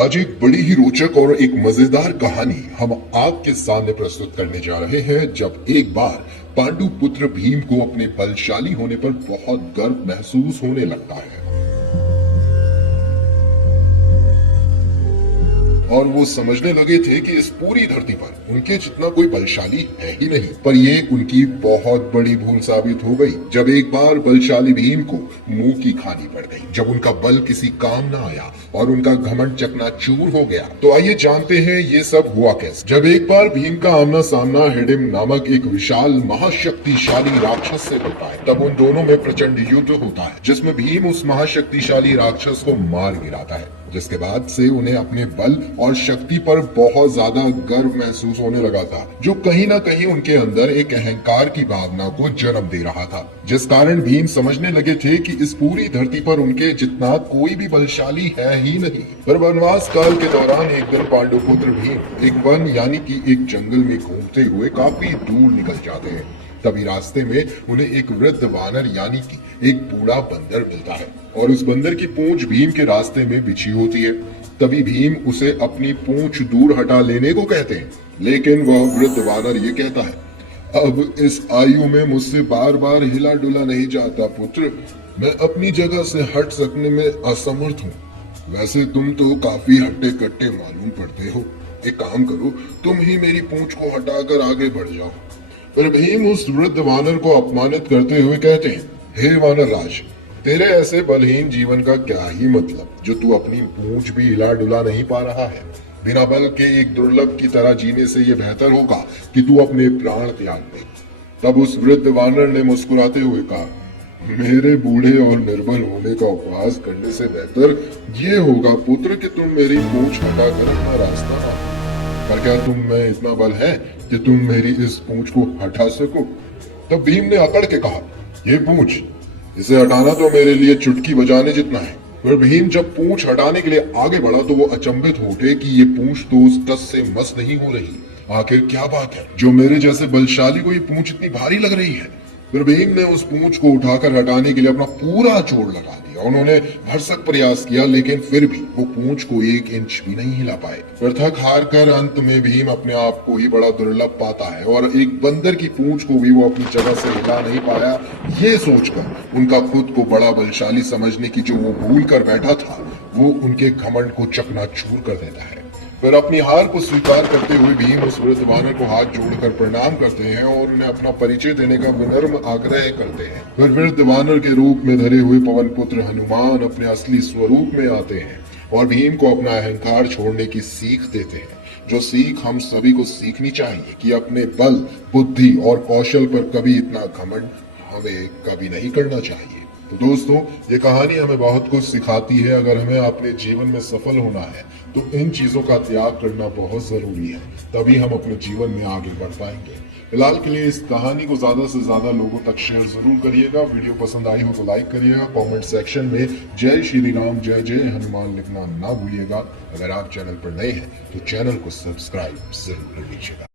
आज एक बड़ी ही रोचक और एक मजेदार कहानी हम आपके सामने प्रस्तुत करने जा रहे हैं। जब एक बार पांडु पुत्र भीम को अपने बलशाली होने पर बहुत गर्व महसूस होने लगता है और वो समझने लगे थे कि इस पूरी धरती पर उनके जितना कोई बलशाली है ही नहीं। पर ये उनकी बहुत बड़ी भूल साबित हो गई जब एक बार बलशाली भीम को मुंह की खानी पड़ गई। जब उनका बल किसी काम न आया और उनका घमंड चकनाचूर हो गया। तो आइए जानते हैं ये सब हुआ कैसे। जब एक बार भीम का आमना सामना हिडिंब नामक एक विशाल महाशक्तिशाली राक्षस से होता है, तब उन दोनों में प्रचंड युद्ध होता है जिसमें भीम उस महाशक्तिशाली राक्षस को मार गिराता है। जिसके बाद से उन्हें अपने बल और शक्ति पर बहुत ज्यादा गर्व महसूस होने लगा था, जो कहीं ना कहीं उनके अंदर एक अहंकार की भावना को जन्म दे रहा था। जिस कारण भीम समझने लगे थे कि इस पूरी धरती पर उनके जितना कोई भी बलशाली है ही नहीं। पर वनवास काल के दौरान एक दिन पांडुपुत्र भीम एक वन यानी कि एक जंगल में घूमते हुए काफी दूर निकल जाते हैं। तभी रास्ते में उन्हें एक वृद्ध वानर यानी कि एक बूढ़ा बंदर मिलता है और उस बंदर की पूंछ भीम के रास्ते में बिछी होती है। तभी भीम उसे अपनी पूंछ दूर हटा लेने को कहते हैं, लेकिन वह वृद्ध वानर ये कहता है, अब इस आयु में मुझसे बार बार हिला डुला नहीं जाता पुत्र, मैं अपनी जगह से हट सकने में असमर्थ हूँ। वैसे तुम तो काफी हट्टे कट्टे मालूम पड़ते हो, एक काम करो, तुम ही मेरी पूंछ को हटाकर आगे बढ़ जाओ। पर भीम उस वृद्ध वानर को अपमानित करते हुए कहते हैं, हे वानर राज, तेरे ऐसे बलहीन जीवन का क्या ही मतलब, जो तू अपनी पूंछ भी हिला डुला नहीं पा रहा है। बिना बल के एक दुर्लभ की तरह जीने से ये बेहतर होगा कि तू अपने प्राण त्याग दे। तब उस वृद्ध वानर ने मुस्कुराते हुए कहा, मेरे बूढ़े और निर्बल होने का उपवास करने से बेहतर ये होगा पुत्र कि तुम मेरी पूंछ हटाकर अपना रास्ता ना। पर क्या तुम में इतना बल है कि तुम मेरी इस पूंछ को हटा सको? तब भीम ने अकड़ के कहा, ये पूंछ, इसे हटाना तो मेरे लिए चुटकी बजाने जितना है। पर भीम जब पूंछ हटाने के लिए आगे बढ़ा तो वो अचंभित हो उठे कि ये पूंछ तो उस टस से मस नहीं हो रही। आखिर क्या बात है जो मेरे जैसे बलशाली को ये पूंछ इतनी भारी लग रही है? फिर भीम ने उस पूंछ को उठाकर हटाने के लिए अपना पूरा जोर लगा दिया। उन्होंने भरसक प्रयास किया, लेकिन फिर भी वो पूंछ को 1 इंच भी नहीं हिला पाए। फिर थक हार कर अंत में भीम अपने आप को ही बड़ा दुर्लभ पाता है और एक बंदर की पूंछ को भी वो अपनी जगह से हिला नहीं पाया। ये सोचकर उनका खुद को बड़ा बलशाली समझने की जो वो भूल कर बैठा था, वो उनके घमंड को चकनाचूर कर देता है। फिर अपनी हार को स्वीकार करते हुए भीम उस वृद्ध वानर को हाथ जोड़कर प्रणाम करते हैं और उन्हें अपना परिचय देने का विनम्र आग्रह करते हैं। फिर वृद्ध वानर के रूप में धरे हुए पवन पुत्र हनुमान अपने असली स्वरूप में आते हैं और भीम को अपना अहंकार छोड़ने की सीख देते हैं, जो सीख हम सभी को सीखनी चाहिए कि अपने बल, बुद्धि और कौशल पर कभी इतना घमंड हमें कभी नहीं करना चाहिए। तो दोस्तों, ये कहानी हमें बहुत कुछ सिखाती है। अगर हमें अपने जीवन में सफल होना है तो इन चीजों का त्याग करना बहुत जरूरी है, तभी हम अपने जीवन में आगे बढ़ पाएंगे। फिलहाल के लिए इस कहानी को ज्यादा से ज्यादा लोगों तक शेयर जरूर करिएगा। वीडियो पसंद आई हो तो लाइक करिएगा। कमेंट सेक्शन में जय श्री राम, जय जय हनुमान लिखना ना भूलिएगा। अगर आप चैनल पर नए हैं तो चैनल को सब्सक्राइब जरूर कर लीजिएगा।